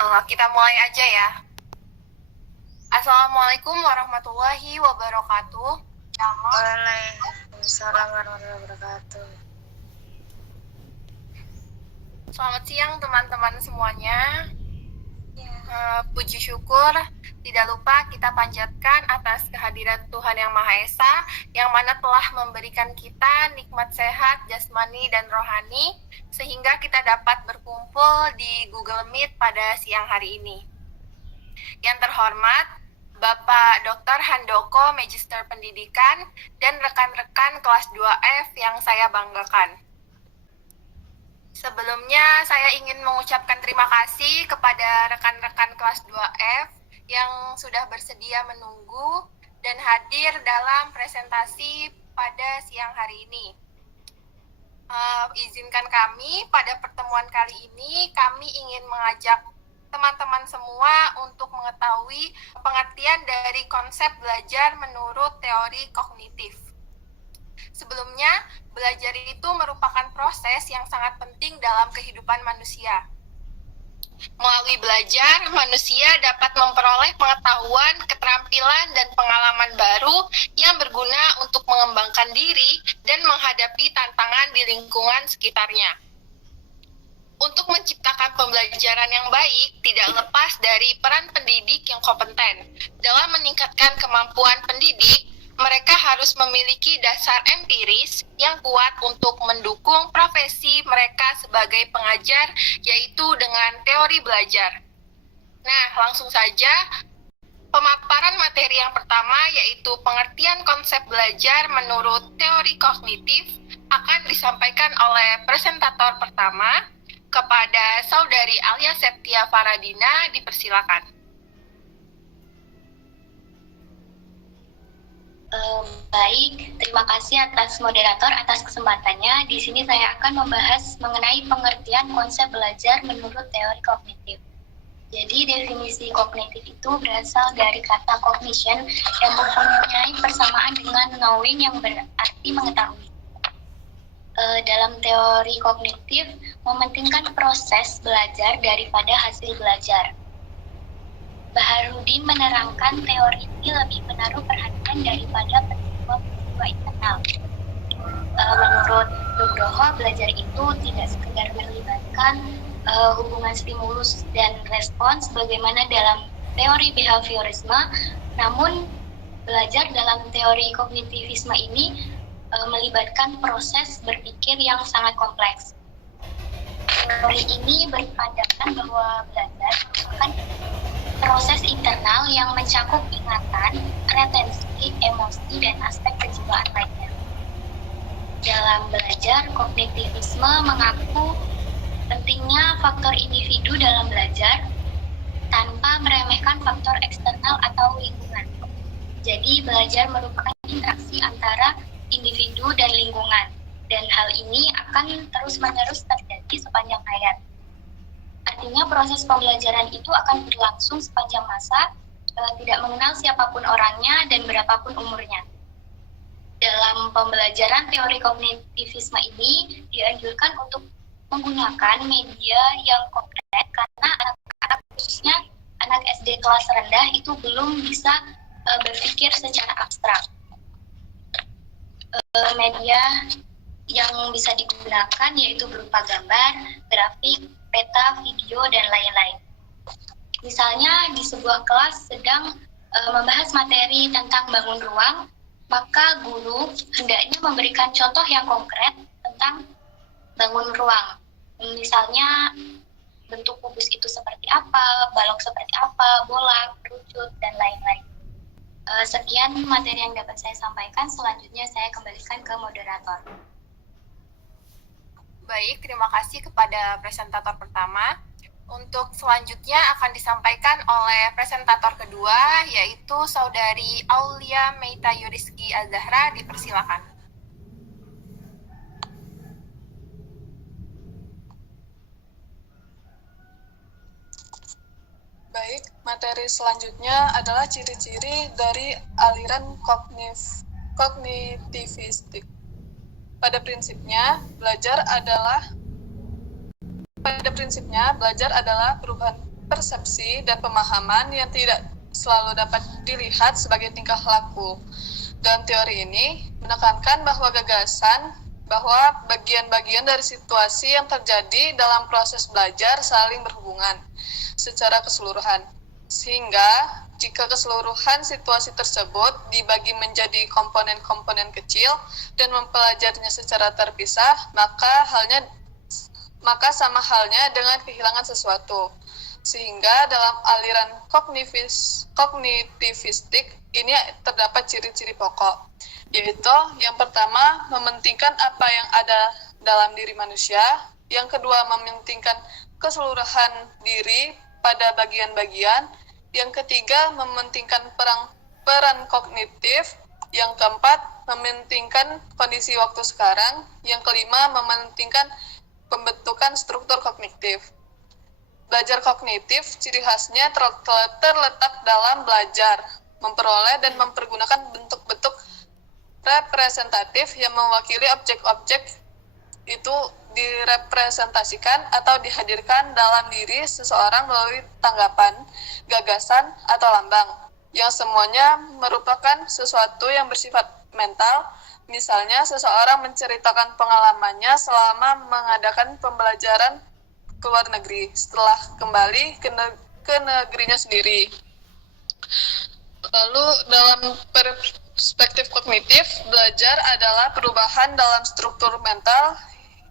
Kita mulai aja ya. Assalamualaikum warahmatullahi wabarakatuh. Waalaikumsalam warahmatullahi wabarakatuh. Selamat siang teman-teman semuanya. Puji syukur tidak lupa kita panjatkan atas kehadiran Tuhan Yang Maha Esa yang mana telah memberikan kita nikmat sehat jasmani dan rohani sehingga kita dapat berkumpul di Google Meet pada siang hari ini. Yang terhormat Bapak Dr. Handoko, Magister Pendidikan, dan rekan-rekan kelas 2F yang saya banggakan. Sebelumnya, saya ingin mengucapkan terima kasih kepada rekan-rekan kelas 2F yang sudah bersedia menunggu dan hadir dalam presentasi pada siang hari ini. Izinkan kami pada pertemuan kali ini, kami ingin mengajak teman-teman semua untuk mengetahui pengertian dari konsep belajar menurut teori kognitif. Sebelumnya, belajar itu merupakan proses yang sangat penting dalam kehidupan manusia. Melalui belajar, manusia dapat memperoleh pengetahuan, keterampilan, dan pengalaman baru yang berguna untuk mengembangkan diri dan menghadapi tantangan di lingkungan sekitarnya. Untuk menciptakan pembelajaran yang baik, tidak lepas dari peran pendidik yang kompeten. Dalam meningkatkan kemampuan pendidik, mereka harus memiliki dasar empiris yang kuat untuk mendukung profesi mereka sebagai pengajar, yaitu dengan teori belajar. Nah, langsung saja, pemaparan materi yang pertama, yaitu pengertian konsep belajar menurut teori kognitif, akan disampaikan oleh presentator pertama, kepada Saudari Alia Septia Faradina, dipersilakan. Baik, terima kasih atas moderator atas kesempatannya. Di sini saya akan membahas mengenai pengertian konsep belajar menurut teori kognitif. Jadi definisi kognitif itu berasal dari kata cognition yang mempunyai persamaan dengan knowing yang berarti mengetahui. Dalam teori kognitif mementingkan proses belajar daripada hasil belajar. Baharudin menerangkan teori ini lebih menaruh perhatian daripada peristiwa internal. Menurut Nugroho, belajar itu tidak sekedar melibatkan hubungan stimulus dan respons sebagaimana dalam teori behaviorisme, namun belajar dalam teori kognitivisme ini melibatkan proses berpikir yang sangat kompleks. Teori ini berpandangan bahwa belajar merupakan proses internal yang mencakup ingatan, retensi, emosi, dan aspek kejiwaan lainnya. Dalam belajar, kognitivisme mengaku pentingnya faktor individu dalam belajar tanpa meremehkan faktor eksternal atau lingkungan. Jadi, belajar merupakan interaksi antara individu dan lingkungan, dan hal ini akan terus-menerus terjadi sepanjang hayat. Artinya proses pembelajaran itu akan berlangsung sepanjang masa, tidak mengenal siapapun orangnya dan berapapun umurnya. Dalam pembelajaran teori kognitivisme ini dianjurkan untuk menggunakan media yang konkret karena anak-anak, khususnya anak SD kelas rendah, itu belum bisa berpikir secara abstrak. Media yang bisa digunakan yaitu berupa gambar, grafik, peta, video, dan lain-lain. Misalnya di sebuah kelas sedang membahas materi tentang bangun ruang, maka guru hendaknya memberikan contoh yang konkret tentang bangun ruang. Misalnya bentuk kubus itu seperti apa, balok seperti apa, bola, kerucut, dan lain-lain. Sekian materi yang dapat saya sampaikan, selanjutnya saya kembalikan ke moderator. Baik, terima kasih kepada presentator pertama. Untuk selanjutnya akan disampaikan oleh presentator kedua, yaitu Saudari Aulia Meita Yuriski Azahra, dipersilakan. Baik, materi selanjutnya adalah ciri-ciri dari aliran kognitivistik. Pada prinsipnya, belajar adalah perubahan persepsi dan pemahaman yang tidak selalu dapat dilihat sebagai tingkah laku. Dan teori ini menekankan bahwa bagian-bagian dari situasi yang terjadi dalam proses belajar saling berhubungan secara keseluruhan. Sehingga jika keseluruhan situasi tersebut dibagi menjadi komponen-komponen kecil dan mempelajarinya secara terpisah, maka sama halnya dengan kehilangan sesuatu. Sehingga dalam aliran kognitivistik ini terdapat ciri-ciri pokok, yaitu yang pertama mementingkan apa yang ada dalam diri manusia, yang kedua mementingkan keseluruhan diri pada bagian-bagian, yang ketiga mementingkan peran kognitif, yang keempat mementingkan kondisi waktu sekarang, yang kelima mementingkan pembentukan struktur kognitif. Belajar kognitif, ciri khasnya terletak dalam belajar, memperoleh dan mempergunakan bentuk-bentuk representatif yang mewakili objek-objek itu direpresentasikan atau dihadirkan dalam diri seseorang melalui tanggapan, gagasan, atau lambang, yang semuanya merupakan sesuatu yang bersifat mental. Misalnya, seseorang menceritakan pengalamannya selama mengadakan pembelajaran ke luar negeri setelah kembali ke negerinya sendiri. Lalu dalam perspektif kognitif, belajar adalah perubahan dalam struktur mental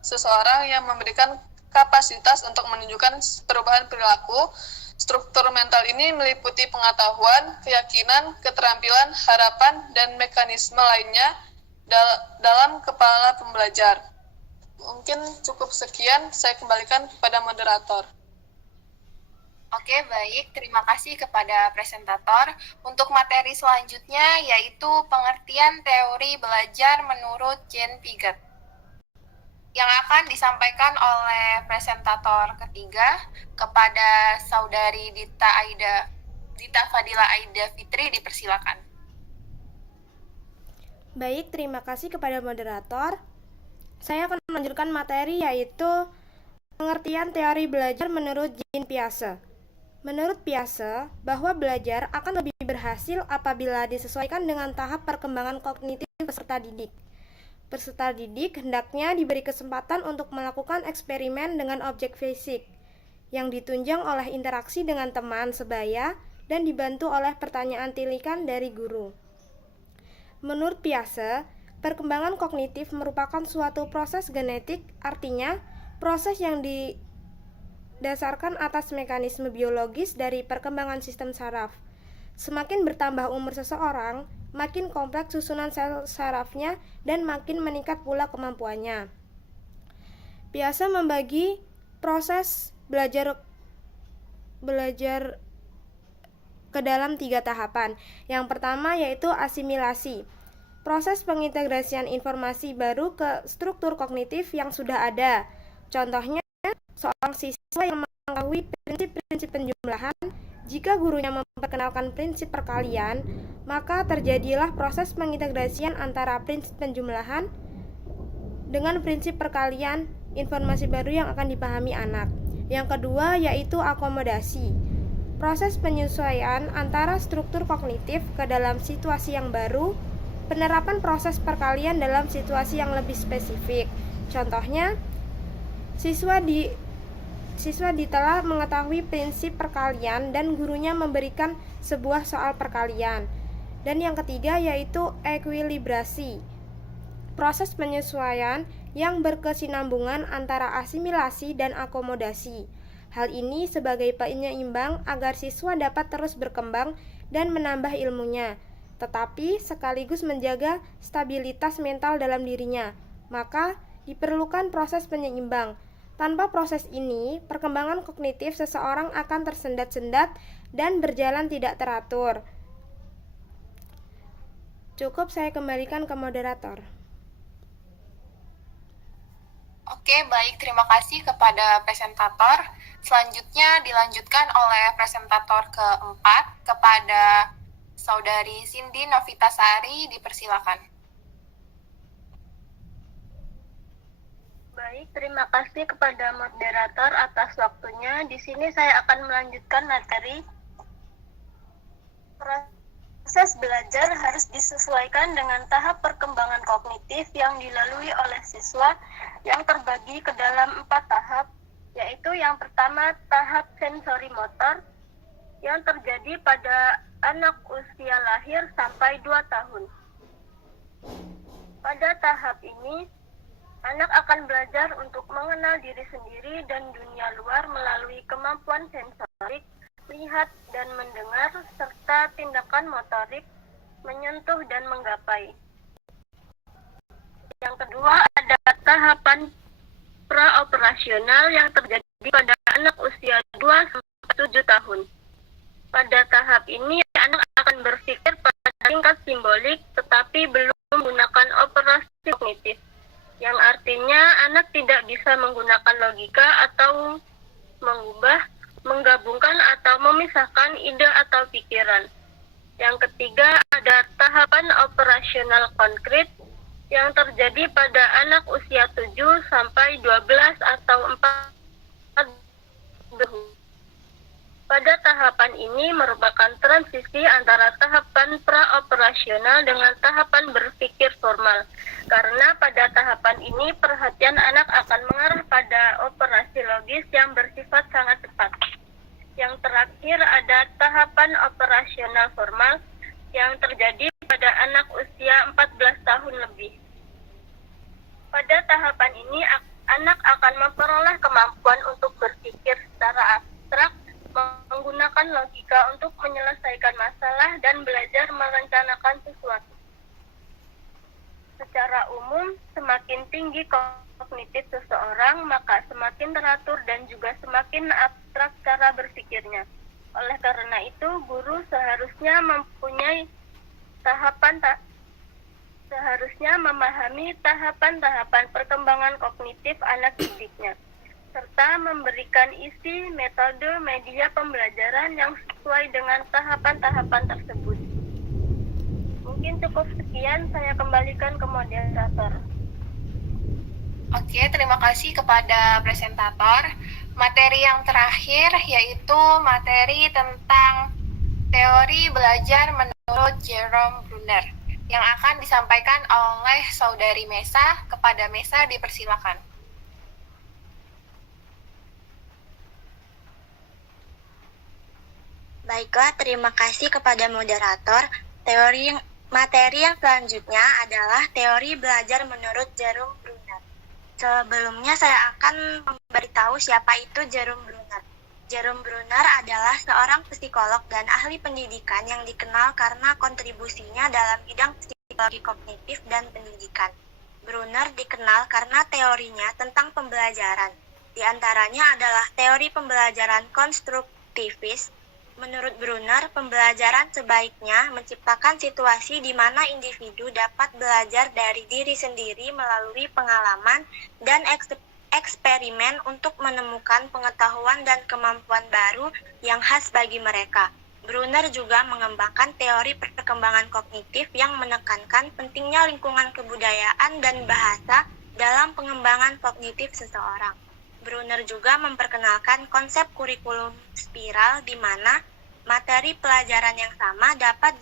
seseorang yang memberikan kapasitas untuk menunjukkan perubahan perilaku. Struktur mental ini meliputi pengetahuan, keyakinan, keterampilan, harapan, dan mekanisme lainnya dalam kepala pembelajar. Mungkin cukup sekian, saya kembalikan kepada moderator. Oke, baik. Terima kasih kepada presentator. Untuk materi selanjutnya yaitu pengertian teori belajar menurut Jean Piaget, yang akan disampaikan oleh presentator ketiga kepada Saudari Dita Fadila Aida Fitri, dipersilakan. Baik, terima kasih kepada moderator. Saya akan melanjutkan materi yaitu pengertian teori belajar menurut Jean Piaget. Menurut Piaget, bahwa belajar akan lebih berhasil apabila disesuaikan dengan tahap perkembangan kognitif peserta didik. Peserta didik hendaknya diberi kesempatan untuk melakukan eksperimen dengan objek fisik yang ditunjang oleh interaksi dengan teman sebaya dan dibantu oleh pertanyaan tilikan dari guru. Menurut Piaget, perkembangan kognitif merupakan suatu proses genetik, artinya proses yang didasarkan atas mekanisme biologis dari perkembangan sistem saraf. Semakin bertambah umur seseorang, makin kompleks susunan sel sarafnya dan makin meningkat pula kemampuannya. Piaget membagi proses belajar ke dalam 3 tahapan. Yang pertama yaitu asimilasi. Proses pengintegrasian informasi baru ke struktur kognitif yang sudah ada. Contohnya, seorang siswa yang mengetahui prinsip-prinsip penjumlahan, jika gurunya memperkenalkan prinsip perkalian, maka terjadilah proses pengintegrasian antara prinsip penjumlahan dengan prinsip perkalian informasi baru yang akan dipahami anak. Yang kedua yaitu akomodasi. Proses penyesuaian antara struktur kognitif ke dalam situasi yang baru, penerapan proses perkalian dalam situasi yang lebih spesifik. Contohnya, siswa telah mengetahui prinsip perkalian dan gurunya memberikan sebuah soal perkalian. Dan yang ketiga yaitu ekuilibrasi. Proses penyesuaian yang berkesinambungan antara asimilasi dan akomodasi. Hal ini sebagai penyeimbang agar siswa dapat terus berkembang dan menambah ilmunya, tetapi sekaligus menjaga stabilitas mental dalam dirinya. Maka diperlukan proses penyeimbang. Tanpa proses ini, perkembangan kognitif seseorang akan tersendat-sendat dan berjalan tidak teratur. Cukup, saya kembalikan ke moderator. Oke, baik. Terima kasih kepada presentator. Selanjutnya dilanjutkan oleh presentator keempat kepada Saudari Cindy Novitasari, dipersilakan. Baik, terima kasih kepada moderator atas waktunya. Di sini saya akan melanjutkan materi. Proses belajar harus disesuaikan dengan tahap perkembangan kognitif yang dilalui oleh siswa yang terbagi ke dalam 4 tahap, yaitu yang pertama tahap sensori motor yang terjadi pada anak usia lahir sampai 2 tahun. Pada tahap ini, anak akan belajar untuk mengenal diri sendiri dan dunia luar melalui kemampuan sensorik, melihat dan mendengar, serta tindakan motorik, menyentuh dan menggapai. Yang kedua ada tahapan praoperasional yang terjadi pada anak usia 2-7 tahun. Pada tahap ini, anak akan berpikir pada tingkat simbolik tetapi belum menggunakan operasi kognitif, yang artinya anak tidak bisa menggunakan logika atau mengubah, menggabungkan atau memisahkan ide atau pikiran. Yang ketiga ada tahapan operasional konkret yang terjadi pada anak usia 7 sampai 12 atau 4 tahun. Pada tahapan ini merupakan transisi antara tahapan praoperasional dengan tahapan berpikir formal. Karena pada tahapan ini perhatian anak akan mengarah pada operasi logis yang bersifat sangat cepat. Yang terakhir ada tahapan operasional formal yang terjadi pada anak usia 14 tahun lebih. Pada tahapan ini anak akan memperoleh kemampuan untuk berpikir secara abstrak, menggunakan logika untuk menyelesaikan masalah dan belajar merencanakan sesuatu. Secara umum, semakin tinggi kognitif seseorang, maka semakin teratur dan juga semakin abstrak cara berpikirnya. Oleh karena itu, guru seharusnya memahami tahapan-tahapan perkembangan kognitif anak didiknya, serta memberikan isi, metode, media pembelajaran yang sesuai dengan tahapan-tahapan tersebut. Mungkin cukup sekian, saya kembalikan ke moderator. Oke, terima kasih kepada presentator. Materi yang terakhir yaitu materi tentang teori belajar menurut Jerome Bruner yang akan disampaikan oleh Saudari Mesa. Kepada Mesa dipersilakan. Baiklah, terima kasih kepada moderator. Materi yang selanjutnya adalah teori belajar menurut Jerome Bruner. Sebelumnya saya akan memberitahu siapa itu Jerome Bruner. Jerome Bruner adalah seorang psikolog dan ahli pendidikan yang dikenal karena kontribusinya dalam bidang psikologi kognitif dan pendidikan. Bruner dikenal karena teorinya tentang pembelajaran. Di antaranya adalah teori pembelajaran konstruktivis. Menurut Bruner, pembelajaran sebaiknya menciptakan situasi di mana individu dapat belajar dari diri sendiri melalui pengalaman dan eksperimen untuk menemukan pengetahuan dan kemampuan baru yang khas bagi mereka. Bruner juga mengembangkan teori perkembangan kognitif yang menekankan pentingnya lingkungan kebudayaan dan bahasa dalam pengembangan kognitif seseorang. Bruner juga memperkenalkan konsep kurikulum spiral di mana materi pelajaran yang sama dapat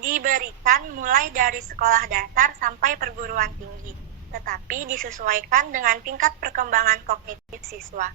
diberikan mulai dari sekolah dasar sampai perguruan tinggi, tetapi disesuaikan dengan tingkat perkembangan kognitif siswa.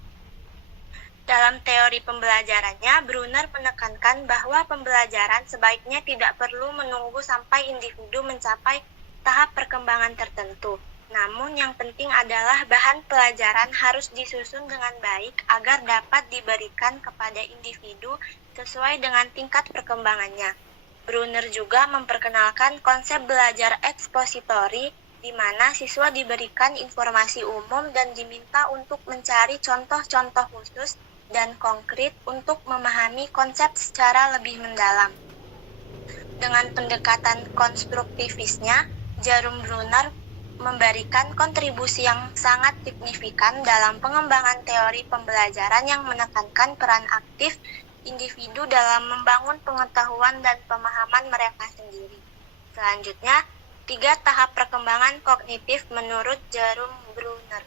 Dalam teori pembelajarannya, Bruner menekankan bahwa pembelajaran sebaiknya tidak perlu menunggu sampai individu mencapai tahap perkembangan tertentu. Namun yang penting adalah bahan pelajaran harus disusun dengan baik agar dapat diberikan kepada individu sesuai dengan tingkat perkembangannya. Bruner juga memperkenalkan konsep belajar ekspositori, di mana siswa diberikan informasi umum dan diminta untuk mencari contoh-contoh khusus dan konkret untuk memahami konsep secara lebih mendalam. Dengan pendekatan konstruktivisnya, Jerome Bruner memberikan kontribusi yang sangat signifikan dalam pengembangan teori pembelajaran yang menekankan peran aktif individu dalam membangun pengetahuan dan pemahaman mereka sendiri. Selanjutnya, 3 tahap perkembangan kognitif menurut Jerome Bruner.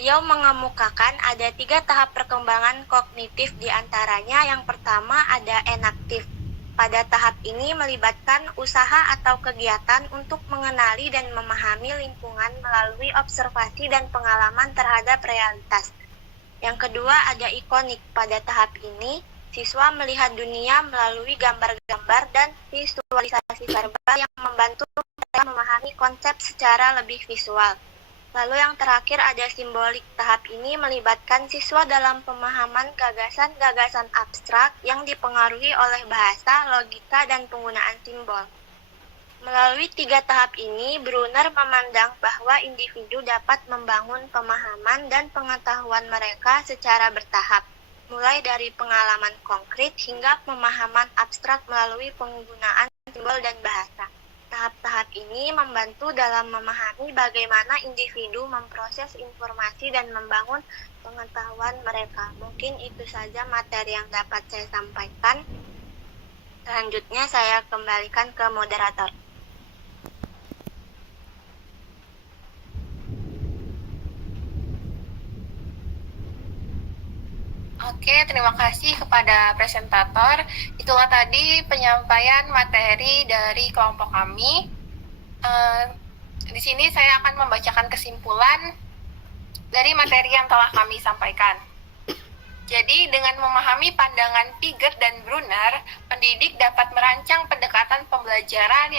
Beliau mengemukakan ada 3 tahap perkembangan kognitif, diantaranya yang pertama ada enaktif. Pada tahap ini melibatkan usaha atau kegiatan untuk mengenali dan memahami lingkungan melalui observasi dan pengalaman terhadap realitas. Yang kedua ada ikonik. Pada tahap ini, siswa melihat dunia melalui gambar-gambar dan visualisasi verbal yang membantu mereka memahami konsep secara lebih visual. Lalu yang terakhir ada simbolik. Tahap ini melibatkan siswa dalam pemahaman gagasan-gagasan abstrak yang dipengaruhi oleh bahasa, logika, dan penggunaan simbol. Melalui 3 tahap ini, Brunner memandang bahwa individu dapat membangun pemahaman dan pengetahuan mereka secara bertahap, mulai dari pengalaman konkret hingga pemahaman abstrak melalui penggunaan simbol dan bahasa. Tahap-tahap ini membantu dalam memahami bagaimana individu memproses informasi dan membangun pengetahuan mereka. Mungkin itu saja materi yang dapat saya sampaikan. Selanjutnya saya kembalikan ke moderator. Oke, terima kasih kepada presentator. Itulah tadi penyampaian materi dari kelompok kami. Di sini saya akan membacakan kesimpulan dari materi yang telah kami sampaikan. Jadi, dengan memahami pandangan Piaget dan Brunner, pendidik dapat merancang pendekatan pembelajaran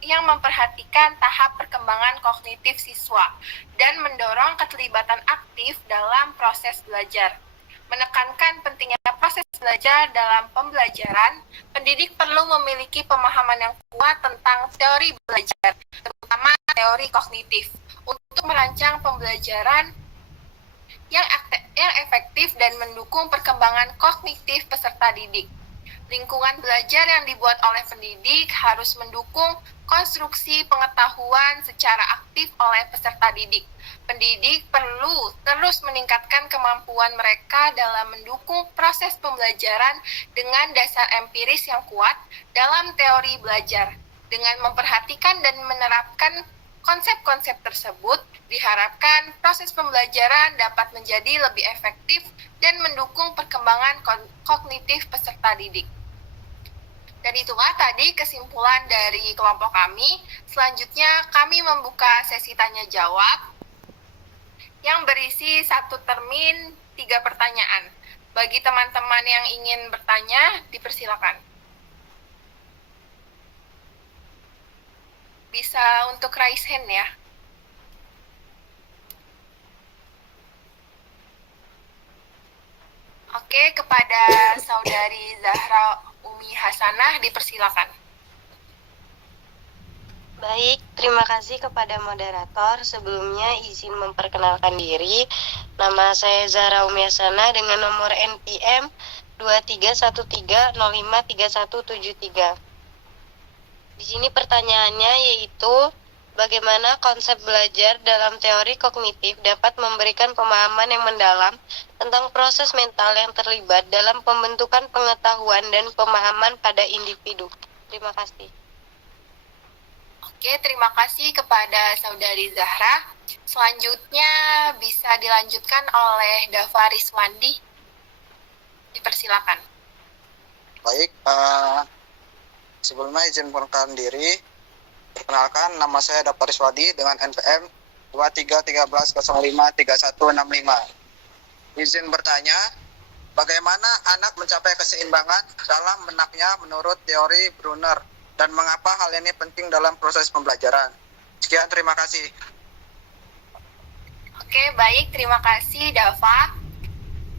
yang memperhatikan tahap perkembangan kognitif siswa dan mendorong keterlibatan aktif dalam proses belajar. Menekankan pentingnya proses belajar dalam pembelajaran, pendidik perlu memiliki pemahaman yang kuat tentang teori belajar, terutama teori kognitif, untuk merancang pembelajaran yang efektif dan mendukung perkembangan kognitif peserta didik. Lingkungan belajar yang dibuat oleh pendidik harus mendukung konstruksi pengetahuan secara aktif oleh peserta didik. Pendidik perlu terus meningkatkan kemampuan mereka dalam mendukung proses pembelajaran dengan dasar empiris yang kuat dalam teori belajar. Dengan memperhatikan dan menerapkan konsep-konsep tersebut, diharapkan proses pembelajaran dapat menjadi lebih efektif dan mendukung perkembangan kognitif peserta didik. Dan itulah tadi kesimpulan dari kelompok kami. Selanjutnya kami membuka sesi tanya jawab yang berisi 1 termin 3 pertanyaan. Bagi teman-teman yang ingin bertanya, dipersilakan. Bisa untuk raise hand ya. Oke, kepada Saudari Zahra Umi Hasanah dipersilakan. Baik, terima kasih kepada moderator. Sebelumnya izin memperkenalkan diri. Nama saya Zahra Umi Hasanah dengan nomor NPM 2313053173. Di sini pertanyaannya yaitu bagaimana konsep belajar dalam teori kognitif dapat memberikan pemahaman yang mendalam tentang proses mental yang terlibat dalam pembentukan pengetahuan dan pemahaman pada individu. Terima kasih. Oke, terima kasih kepada Saudari Zahra. Selanjutnya bisa dilanjutkan oleh Dava Riswandi. Dipersilakan. Baik, sebelumnya izin memperkenalkan diri. Perkenalkan, nama saya Dava Riswandi dengan NPM 2313053165. Izin bertanya, bagaimana anak mencapai keseimbangan dalam benaknya menurut teori Brunner dan mengapa hal ini penting dalam proses pembelajaran? Sekian, terima kasih. Oke, baik. Terima kasih, Dava.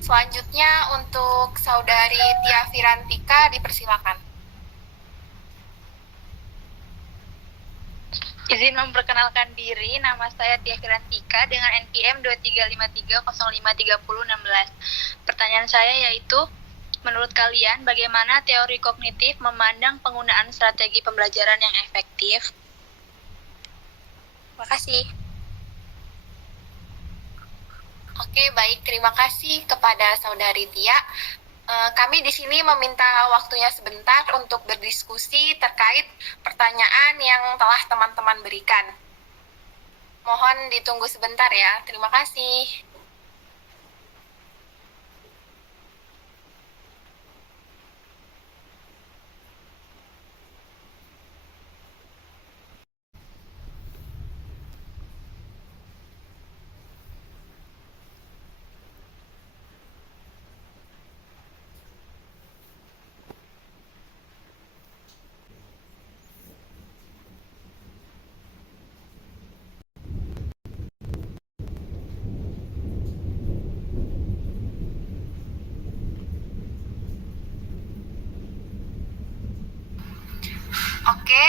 Selanjutnya untuk Saudari Tia Firantika, dipersilakan. Izin memperkenalkan diri, nama saya Tia Firantika dengan NPM 2353053016. Pertanyaan saya yaitu, menurut kalian bagaimana teori kognitif memandang penggunaan strategi pembelajaran yang efektif? Terima kasih. Oke, baik. Terima kasih kepada Saudari Tia. Kami di sini meminta waktunya sebentar untuk berdiskusi terkait pertanyaan yang telah teman-teman berikan. Mohon ditunggu sebentar ya. Terima kasih.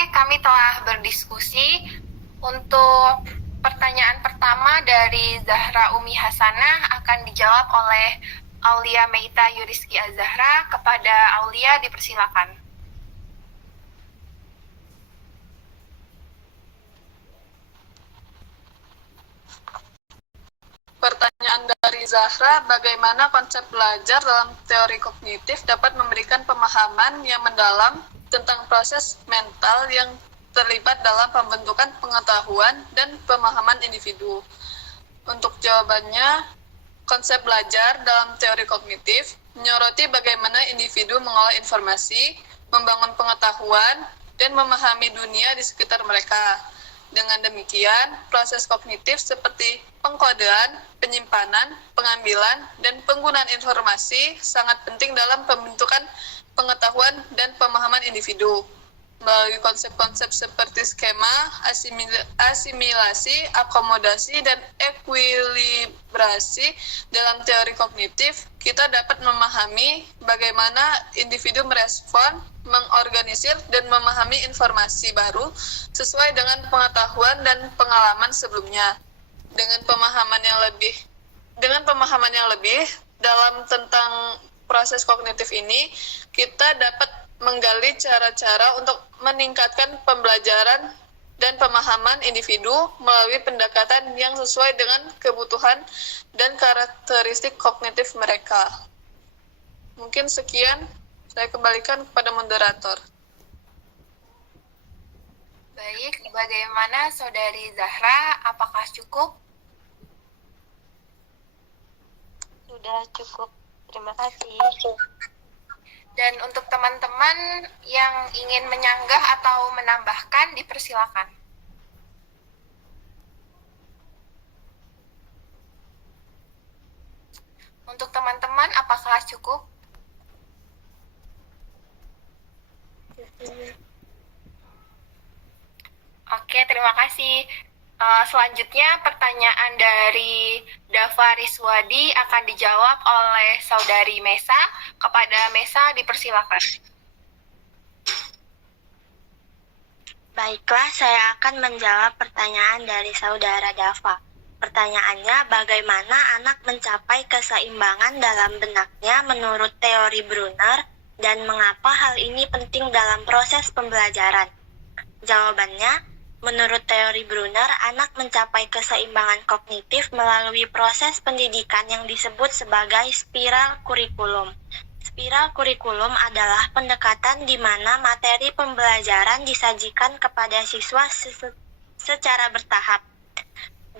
kami telah berdiskusi. Untuk pertanyaan pertama dari Zahra Umi Hasanah akan dijawab oleh Aulia Meita Yuriski Azahra. Kepada Aulia dipersilakan. Pertanyaan dari Zahra, bagaimana konsep belajar dalam teori kognitif dapat memberikan pemahaman yang mendalam tentang proses mental yang terlibat dalam pembentukan pengetahuan dan pemahaman individu? Untuk jawabannya, konsep belajar dalam teori kognitif menyoroti bagaimana individu mengolah informasi, membangun pengetahuan, dan memahami dunia di sekitar mereka. Dengan demikian, proses kognitif seperti pengkodean, penyimpanan, pengambilan, dan penggunaan informasi sangat penting dalam pembentukan pengetahuan dan pemahaman individu. Melalui konsep-konsep seperti skema, asimilasi, akomodasi, dan ekuilibrasi dalam teori kognitif, kita dapat memahami bagaimana individu merespon, mengorganisir, dan memahami informasi baru sesuai dengan pengetahuan dan pengalaman sebelumnya. Dengan pemahaman yang lebih dalam tentang proses kognitif ini, kita dapat menggali cara-cara untuk meningkatkan pembelajaran dan pemahaman individu melalui pendekatan yang sesuai dengan kebutuhan dan karakteristik kognitif mereka. Mungkin sekian, saya kembalikan kepada moderator. Baik, bagaimana Saudari Zahra? Apakah cukup? Sudah cukup. Terima kasih. Dan untuk teman-teman yang ingin menyanggah atau menambahkan, dipersilakan. Untuk teman-teman, apakah cukup? Oke, terima kasih. Selanjutnya pertanyaan dari Dava Riswadi akan dijawab oleh Saudari Mesa. Kepada Mesa dipersilakan. Baiklah, saya akan menjawab pertanyaan dari Saudara Dava. Pertanyaannya, bagaimana anak mencapai keseimbangan dalam benaknya menurut teori Brunner dan mengapa hal ini penting dalam proses pembelajaran? Jawabannya, menurut teori Brunner, anak mencapai keseimbangan kognitif melalui proses pendidikan yang disebut sebagai spiral kurikulum. Spiral kurikulum adalah pendekatan di mana materi pembelajaran disajikan kepada siswa secara bertahap,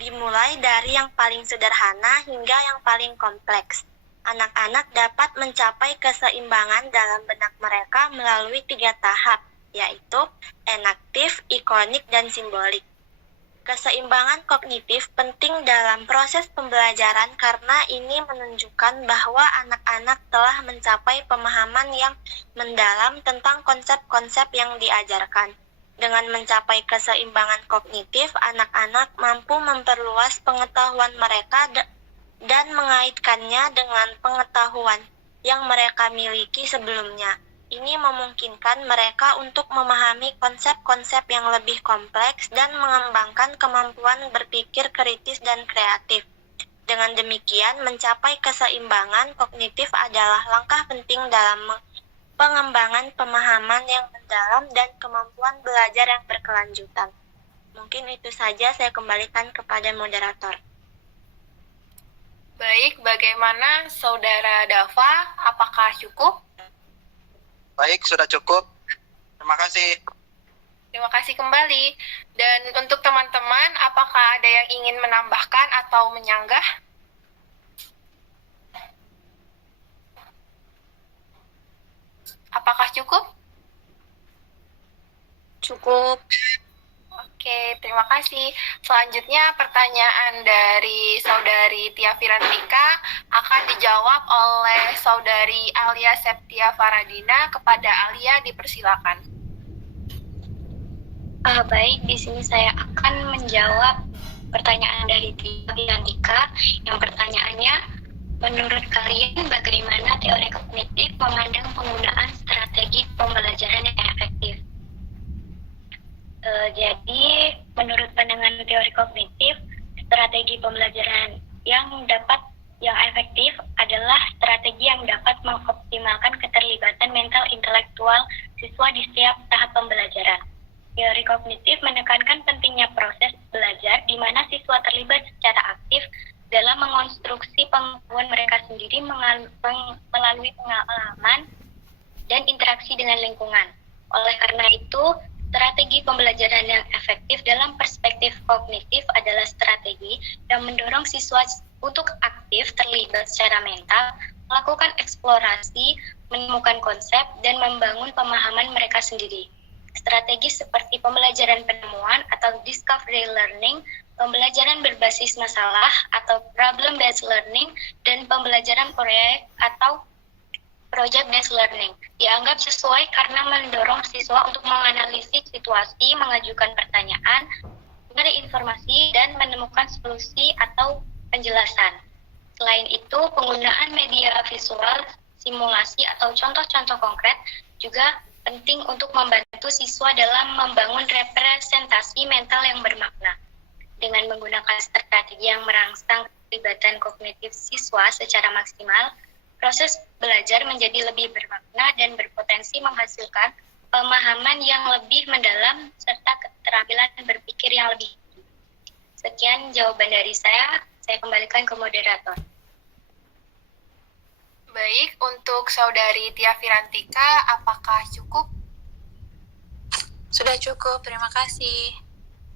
dimulai dari yang paling sederhana hingga yang paling kompleks. Anak-anak dapat mencapai keseimbangan dalam benak mereka melalui 3 tahap, yaitu enaktif, ikonik, dan simbolik. Keseimbangan kognitif penting dalam proses pembelajaran karena ini menunjukkan bahwa anak-anak telah mencapai pemahaman yang mendalam tentang konsep-konsep yang diajarkan. Dengan mencapai keseimbangan kognitif, anak-anak mampu memperluas pengetahuan mereka dan mengaitkannya dengan pengetahuan yang mereka miliki sebelumnya. Ini memungkinkan mereka untuk memahami konsep-konsep yang lebih kompleks dan mengembangkan kemampuan berpikir kritis dan kreatif. Dengan demikian, mencapai keseimbangan kognitif adalah langkah penting dalam pengembangan pemahaman yang mendalam dan kemampuan belajar yang berkelanjutan. Mungkin itu saja, saya kembalikan kepada moderator. Baik, bagaimana Saudara Dava? Apakah cukup? Baik, sudah cukup. Terima kasih. Terima kasih kembali. Dan untuk teman-teman, apakah ada yang ingin menambahkan atau menyanggah? Apakah cukup? Cukup. Oke, terima kasih. Selanjutnya pertanyaan dari Saudari Tia Firantika akan dijawab oleh Saudari Alia Septia Faradina. Kepada Alia dipersilakan. Baik, di sini saya akan menjawab pertanyaan dari Tia Firantika. Yang pertanyaannya, menurut kalian bagaimana teori kognitif memandang penggunaan strategi pembelajaran yang efektif? Jadi, menurut pandangan teori kognitif, strategi pembelajaran yang efektif adalah strategi yang dapat mengoptimalkan keterlibatan mental intelektual siswa di setiap tahap pembelajaran. Teori kognitif menekankan pentingnya proses belajar di mana siswa terlibat secara aktif dalam mengonstruksi pengetahuan mereka sendiri melalui pengalaman dan interaksi dengan lingkungan. Oleh karena itu, strategi pembelajaran yang efektif dalam perspektif kognitif adalah strategi yang mendorong siswa untuk aktif terlibat secara mental, melakukan eksplorasi, menemukan konsep, dan membangun pemahaman mereka sendiri. Strategi seperti pembelajaran penemuan atau discovery learning, pembelajaran berbasis masalah atau problem-based learning, dan pembelajaran proyek atau project-based learning dianggap sesuai karena mendorong siswa untuk menganalisis situasi, mengajukan pertanyaan, mencari informasi, dan menemukan solusi atau penjelasan. Selain itu, penggunaan media visual, simulasi, atau contoh-contoh konkret juga penting untuk membantu siswa dalam membangun representasi mental yang bermakna. Dengan menggunakan strategi yang merangsang keterlibatan kognitif siswa secara maksimal, proses belajar menjadi lebih bermakna dan berpotensi menghasilkan pemahaman yang lebih mendalam serta keterampilan berpikir yang lebih tinggi. Sekian jawaban dari saya kembalikan ke moderator. Baik, untuk Saudari Tia Firantika, apakah cukup? Sudah cukup, terima kasih.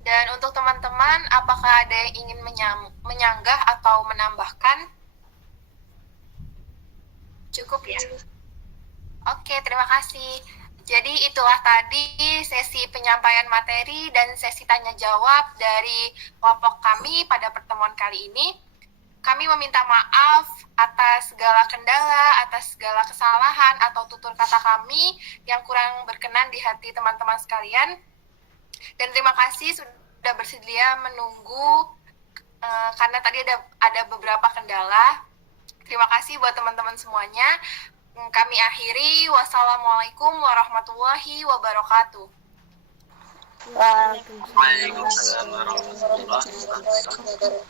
Dan untuk teman-teman, apakah ada yang ingin menyanggah atau menambahkan? Cukup ya? Oke, terima kasih. Jadi itulah tadi sesi penyampaian materi dan sesi tanya jawab dari kelompok kami pada pertemuan kali ini. Kami meminta maaf atas segala kendala, atas segala kesalahan atau tutur kata kami yang kurang berkenan di hati teman-teman sekalian. Dan terima kasih sudah bersedia menunggu karena tadi ada beberapa kendala. Terima kasih buat teman-teman semuanya. Kami akhiri. Wassalamualaikum warahmatullahi wabarakatuh. Waalaikumsalam. Waalaikumsalam warahmatullahi wabarakatuh.